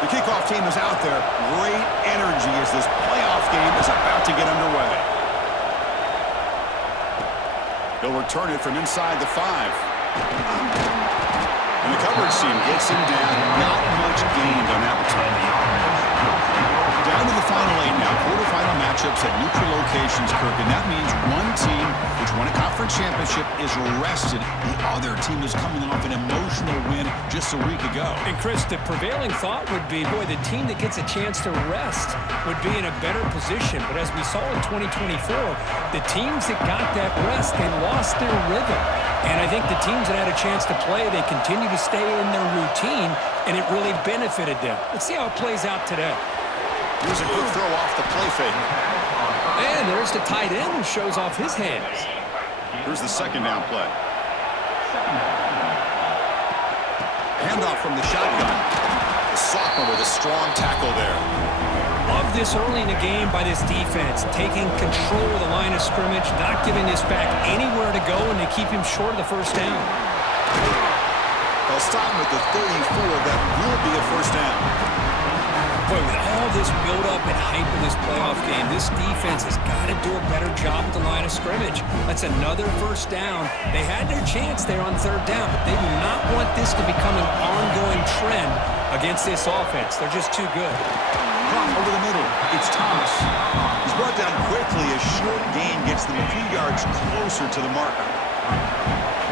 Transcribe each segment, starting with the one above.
The kickoff team is out there. Great energy as this playoff game is about to get underway. He'll return it from inside the 5. And the coverage team gets him down. Not much gained on that return. Down to the final 8 now. Quarterfinal matchups at neutral locations, Kirk. And that means one team which won a conference championship is rested. The other team is coming off an emotional win just a week ago. And Chris, the prevailing thought would be, boy, the team that gets a chance to rest would be in a better position. But as we saw in 2024, the teams that got that rest, they lost their rhythm. And I think the teams that had a chance to play, they continue to stay in their routine, and it really benefited them. Let's see how it plays out today. Here's a good throw off the play fake. And there's the tight end who shows off his hands. Here's the second down play. Handoff from the shotgun. The sophomore with a strong tackle there. Love this early in the game by this defense, taking control of the line of scrimmage, not giving this back anywhere to go, and they keep him short of the first down. They'll stop him at the 34. That will be a first down. Boy, with all this build-up and hype in this playoff game, this defense has got to do a better job at the line of scrimmage. That's another first down. They had their chance there on third down, but they do not want this to become an ongoing trend against this offense. They're just too good. Over the middle, it's Thomas. He's brought down quickly. A short gain gets them a few yards closer to the marker.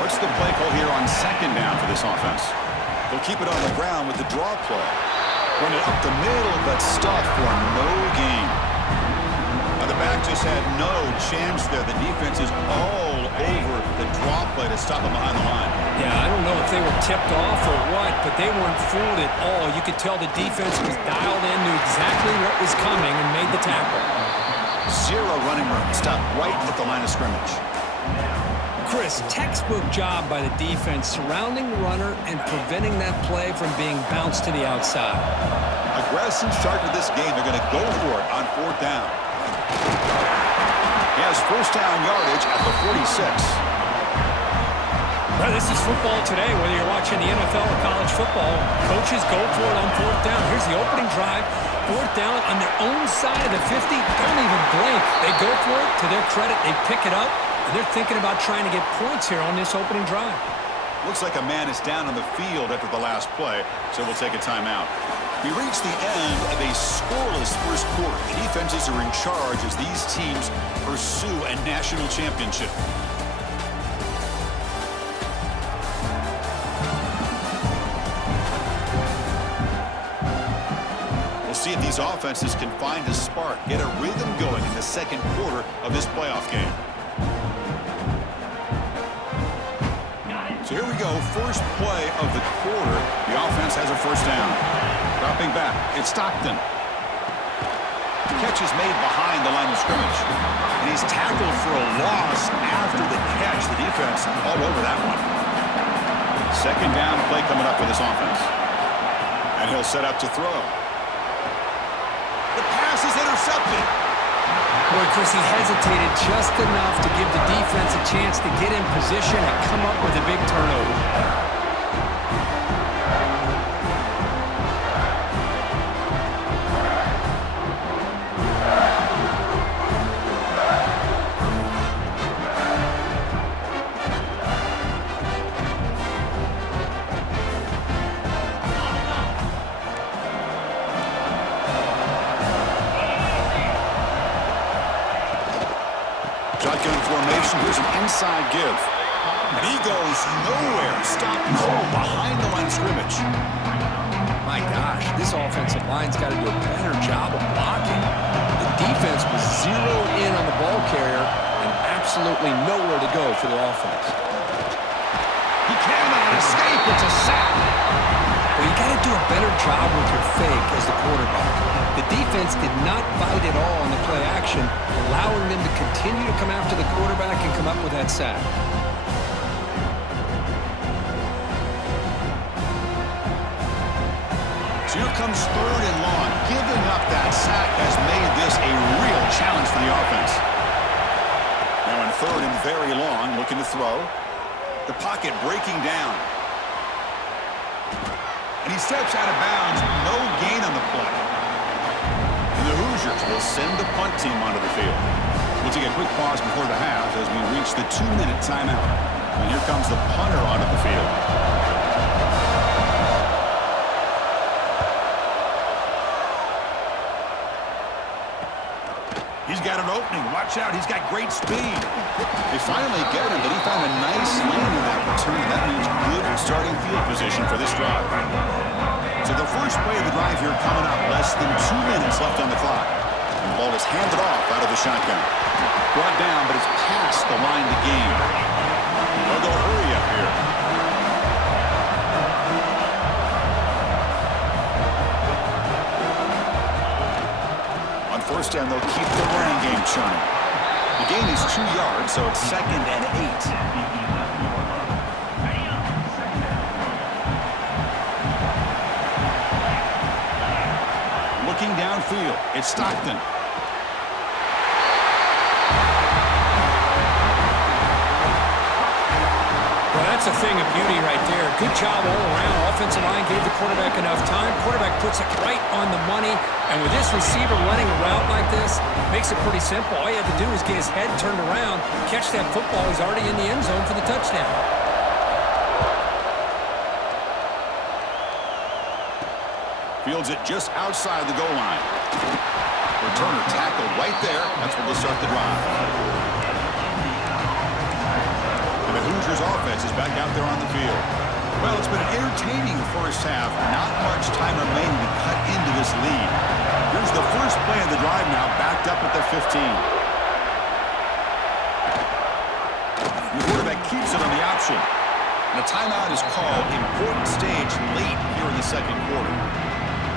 What's the play call here on second down for this offense? They'll keep it on the ground with the draw play. Run it up the middle, but stuck for no gain. Now the back just had no chance there. The defense is all over the draw play to stop him behind the line. Yeah, I don't know if they were tipped off or what, but they weren't fooled at all. You could tell the defense was dialed in, knew exactly what was coming, and made the tackle. Zero running room. Stopped right at the line of scrimmage. Chris, textbook job by the defense surrounding the runner and preventing that play from being bounced to the outside. Aggressive start to this game. They're going to go for it on fourth down. He has first down yardage at the 46. Well, this is football today, whether you're watching the NFL or college football. Coaches go for it on fourth down. Here's the opening drive. Fourth down on their own side of the 50. Don't even blink. They go for it. To their credit, they pick it up. And they're thinking about trying to get points here on this opening drive. Looks like a man is down on the field after the last play, so we'll take a timeout. We reach the end of a scoreless first quarter. The defenses are in charge as these teams pursue a national championship. We'll see if these offenses can find a spark, get a rhythm going in the second quarter of this playoff game. So here we go, first play of the quarter. The offense has a first down. Dropping back, it's Stockton. Catch is made behind the line of scrimmage. And he's tackled for a loss after the catch. The defense all over that one. Second down play coming up for this offense. And he'll set up to throw. The pass is intercepted. Boy, Chris, he hesitated just enough to give the defense a chance to get in position and come up with a big turnover. Shotgun formation. Here's an inside give. And he goes nowhere. Stopped cold behind the line of scrimmage. My gosh, this offensive line's got to do a better job of blocking. The defense was zeroed in on the ball carrier and absolutely nowhere to go for the offense. He cannot escape. It's a sack. Well, you got to do a better job with your fake as the quarterback. The defense did not bite at all on the play action, allowing them to continue to come after the quarterback and come up with that sack. So here comes third and long. Giving up that sack has made this a real challenge for the offense. Now in third and very long, looking to throw. The pocket breaking down. And he steps out of bounds. No gain on the play. And the Hoosiers will send the punt team onto the field. We'll take a quick pause before the half as we reach the 2-minute timeout. And here comes the punter onto the field. He's got an opening. Watch out. He's got great speed. They finally get him, but he found a nice lane in that return. That means good starting field position for this drive. So the first play of the drive here coming up. Less than 2 minutes left on the clock. And the ball is handed off out of the shotgun. Brought down, but it's past the line to gain. They'll go hurry up here. First down, they'll keep the running game churning. The gain is 2 yards, so it's 2nd and 8. Looking downfield, it's Stockton. Well, that's a thing of beauty right there. Good job all around. Offensive line gave the quarterback enough time. Quarterback puts it right on the money. And with this receiver running a route like this, makes it pretty simple. All you have to do is get his head turned around, catch that football. He's already in the end zone for the touchdown. Fields it just outside the goal line. Returner tackled right there. That's what will start the drive. And the Hoosiers offense is back out there on the field. Well, it's been an entertaining first half. Not much time remaining to cut into this lead. Here's the first play of the drive now, backed up at the 15. The quarterback keeps it on the option. And a timeout is called. Important stage late here in the second quarter.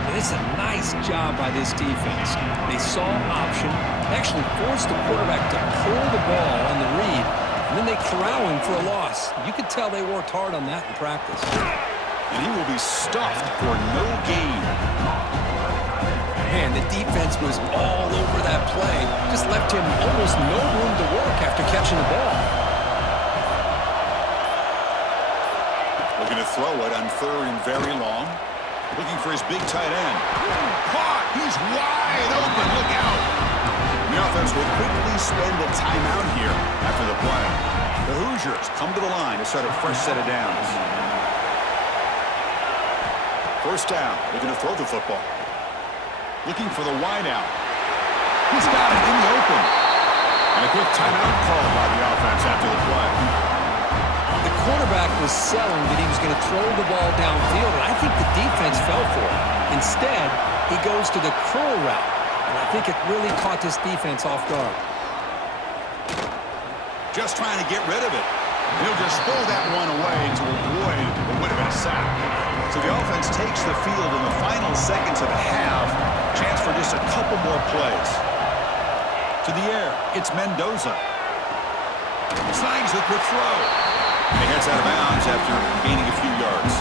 And it's a nice job by this defense. They saw option, actually forced the quarterback to pull the ball on the read, and then they corral him for a loss. You could tell they worked hard on that in practice. And he will be stuffed for no gain. Man, the defense was all over that play. Just left him almost no room to work after catching the ball. Looking to throw it on 3rd and very long. Looking for his big tight end. Caught! He's wide open. Look out! The offense will quickly spend a timeout here after the play. The Hoosiers come to the line to start a fresh set of downs. First down. Looking to throw the football. Looking for the wideout. He's got it in the open. And a quick timeout called by the offense after the play. The quarterback was selling that he was going to throw the ball downfield, and I think the defense fell for it. Instead, he goes to the curl route, and I think it really caught this defense off guard. Just trying to get rid of it. He'll just throw that one away to avoid what would have been a sack. So the offense takes the field in the final seconds of the half. Chance for just a couple more plays. To the air, it's Mendoza. Slides the quick throw. He heads out of bounds after gaining a few yards.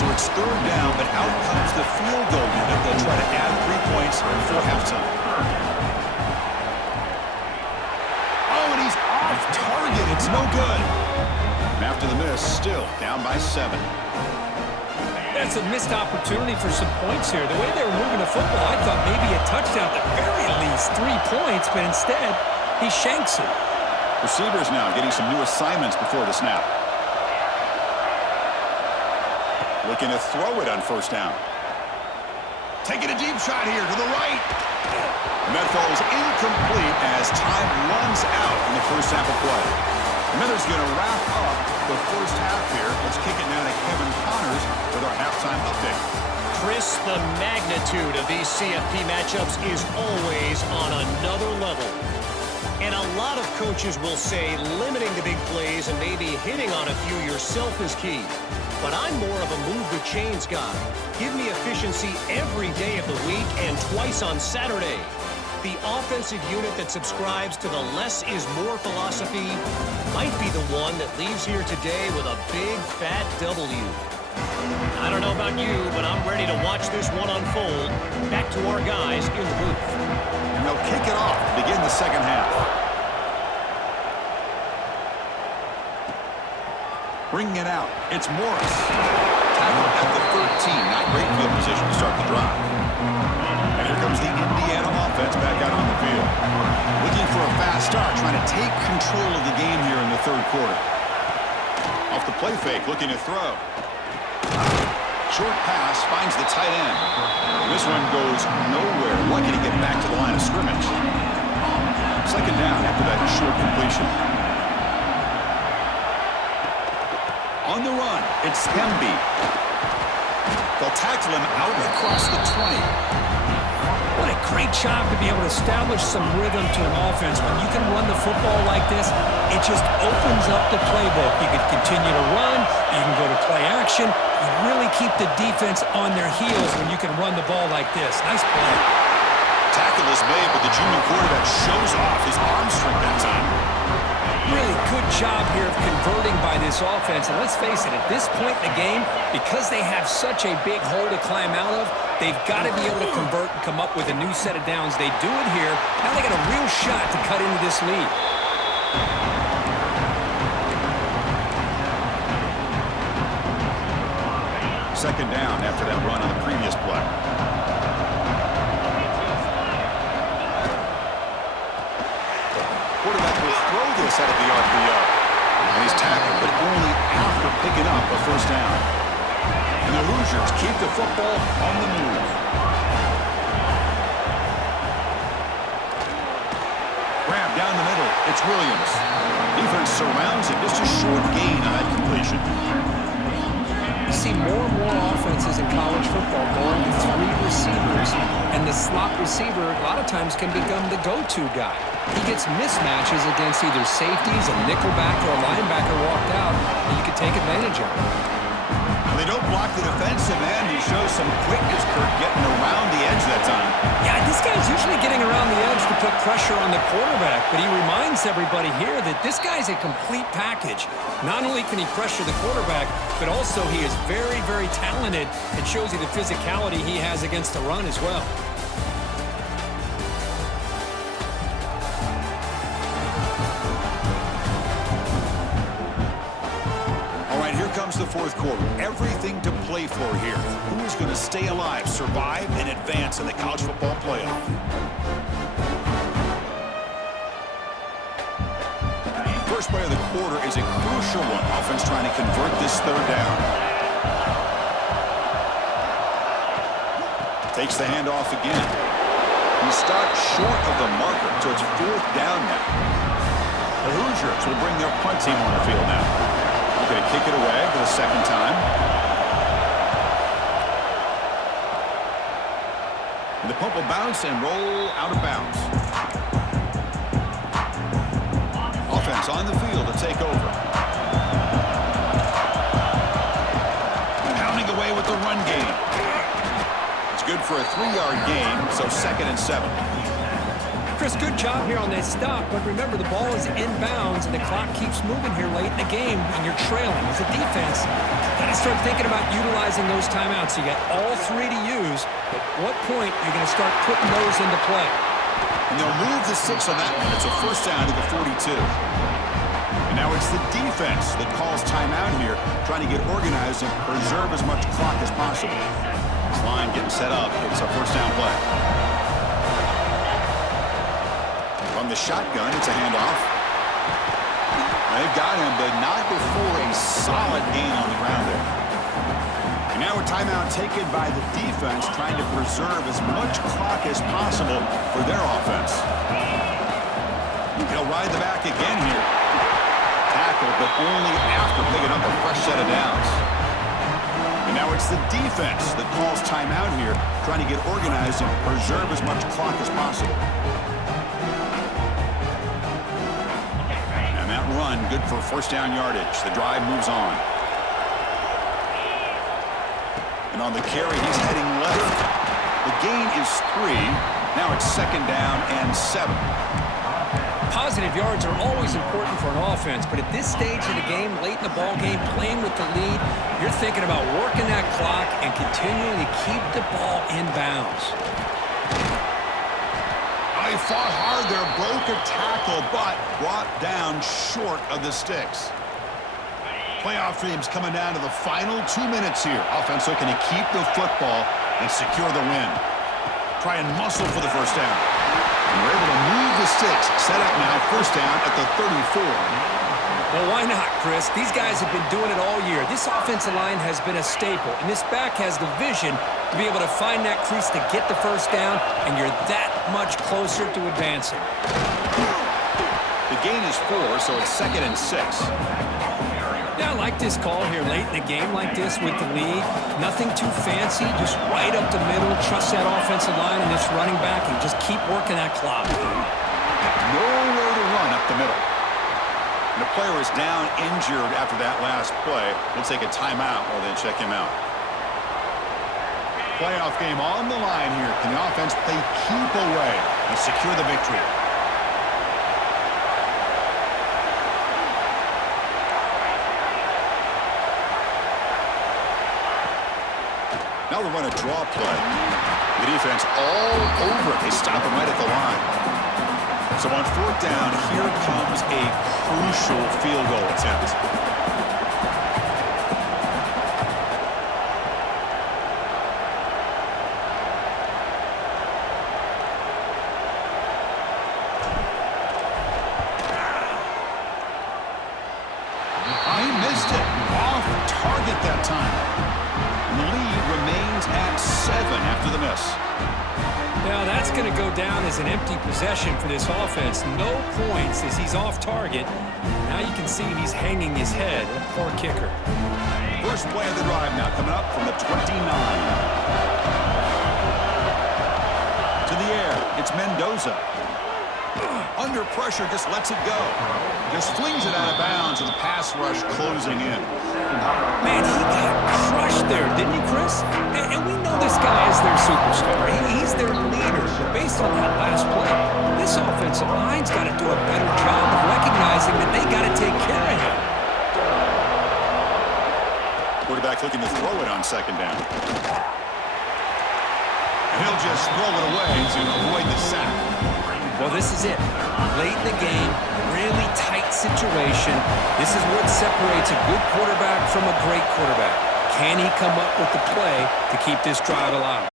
So it's 3rd down, but out comes the field goal unit. They'll try to add 3 points before halftime. Oh, and he's off target. It's no good. And after the miss, still down by 7. That's a missed opportunity for some points here. The way they were moving the football, I thought maybe a touchdown, at the very least 3 points, but instead, he shanks it. Receivers now getting some new assignments before the snap. Looking to throw it on first down. Taking a deep shot here to the right. And that falls incomplete as time runs out in the first half of play. Miller's going to wrap up the first half here. Let's kick it now to Kevin Connors with our halftime update. Chris, the magnitude of these CFP matchups is always on another level. And a lot of coaches will say limiting the big plays and maybe hitting on a few yourself is key. But I'm more of a move the chains guy. Give me efficiency every day of the week and twice on Saturday. The offensive unit that subscribes to the less is more philosophy might be the one that leaves here today with a big fat W. I don't know about you, but I'm ready to watch this one unfold. Back to our guys in the booth. And they'll kick it off to begin the second half. Bringing it out, it's Morris. Tackled at the 13, not position to start the drive. And here comes the Indiana offense back out on the field. Looking for a fast start, trying to take control of the game here in the third quarter. Off the play fake, looking to throw. Short pass finds the tight end. This one goes nowhere. Lucky to get back to the line of scrimmage. Second down after that short completion. On the run, it's Hemby. They'll tackle him out across the 20. What a great job to be able to establish some rhythm to an offense. When you can run the football like this, it just opens up the playbook. You can continue to run. You can go to play action. You really keep the defense on their heels when you can run the ball like this. Nice play. Tackle is made, but the junior quarterback shows off his arm strength that time. Really good job here of converting by this offense. And let's face it, at this point in the game, because they have such a big hole to climb out of, they've got to be able to convert and come up with a new set of downs. They do it here. Now they got a real shot to cut into this lead. Second down after that run on the previous play. Quarterback will throw this out of the RPO. And he's tackled, but only after picking up a first down. And the Hoosiers keep the football on the move. Grab down the middle. It's Williams. Defense surrounds him. Just a short gain on that completion. You see more and more offenses in college football going to three receivers, and the slot receiver a lot of times can become the go-to guy. He gets mismatches against either safeties, a nickelback, or a linebacker walked out, and you can take advantage of it. They don't block the defensive end. He shows some quickness, Kurt, getting around the edge that time. Yeah, this guy's usually getting around the edge to put pressure on the quarterback, but he reminds everybody here that this guy's a complete package. Not only can he pressure the quarterback, but also he is very, very talented. It shows you the physicality he has against the run as well. The fourth quarter. Everything to play for here. Who is going to stay alive, survive, and advance in the college football playoff? First play of the quarter is a crucial one. Offense trying to convert this third down. Takes the handoff again. He stopped short of the marker, so it's fourth down now. The Hoosiers will bring their punt team on the field now. Going to kick it away for the second time. And the punt will bounce and roll out of bounds. Offense on the field to take over. Pounding away with the run game. It's good for a 3-yard gain, so 2nd and 7. Chris, good job here on that stop, but remember the ball is inbounds and the clock keeps moving here late in the game and you're trailing. As a defense, got to start thinking about utilizing those timeouts. You got all three to use. At what point you're going to start putting those into play? And they'll move the 6 on that one. It's a first down to the 42. And now it's the defense that calls timeout here, trying to get organized and preserve as much clock as possible. This line getting set up. It's a first down play. From the shotgun, it's a handoff. They've got him, but not before a solid gain on the ground there. And now a timeout taken by the defense, trying to preserve as much clock as possible for their offense. He'll ride the back again here. Tackle, but only after picking up a fresh set of downs. And now it's the defense that calls timeout here, trying to get organized and preserve as much clock as possible. Run, good for first down yardage. The drive moves on. And on the carry, he's heading left. The gain is 3. Now it's 2nd down and 7. Positive yards are always important for an offense, but at this stage of the game, late in the ball game, playing with the lead, you're thinking about working that clock and continuing to keep the ball in bounds. He fought hard there, broke a tackle, but brought down short of the sticks. Playoff dreams coming down to the final 2 minutes here. Offense looking to keep the football and secure the win. Try and muscle for the first down. And we're able to move the sticks. Set up now, first down at the 34. Well, why not, Chris? These guys have been doing it all year. This offensive line has been a staple, and this back has the vision to be able to find that crease to get the first down, and you're that much closer to advancing. The gain is 4, so it's 2nd and 6. Yeah, I like this call here late in the game like this with the lead. Nothing too fancy, just right up the middle. Trust that offensive line and this running back and just keep working that clock. Nowhere to run up the middle. And the player is down injured after that last play. We'll take a timeout while they check him out. Playoff game on the line here. Can the offense play keep away and secure the victory? Now they run a draw play. The defense all over it. They stop him right at the line. So on 4th down, here comes a crucial field goal attempt. He missed it. Off target that time. And the lead remains at 7 after the miss. Now that's going to go down as an empty possession for this offense. No points as he's off target. Now you can see he's hanging his head. Poor kicker. First play of the drive now coming up from the 29. To the air, it's Mendoza. Under pressure, just lets it go. Just flings it out of bounds with the pass rush closing in. Man, he got crushed there, didn't he, Chris? And we know this guy is their superstar. He's their leader. Based on that last play, this offensive line's got to do a better job of recognizing that they got to take care of him. Quarterback looking to throw it on 2nd down. And he'll just throw it away to avoid the sack. Well, this is it. Late in the game, really tight situation. This is what separates a good quarterback from a great quarterback. Can he come up with the play to keep this drive alive?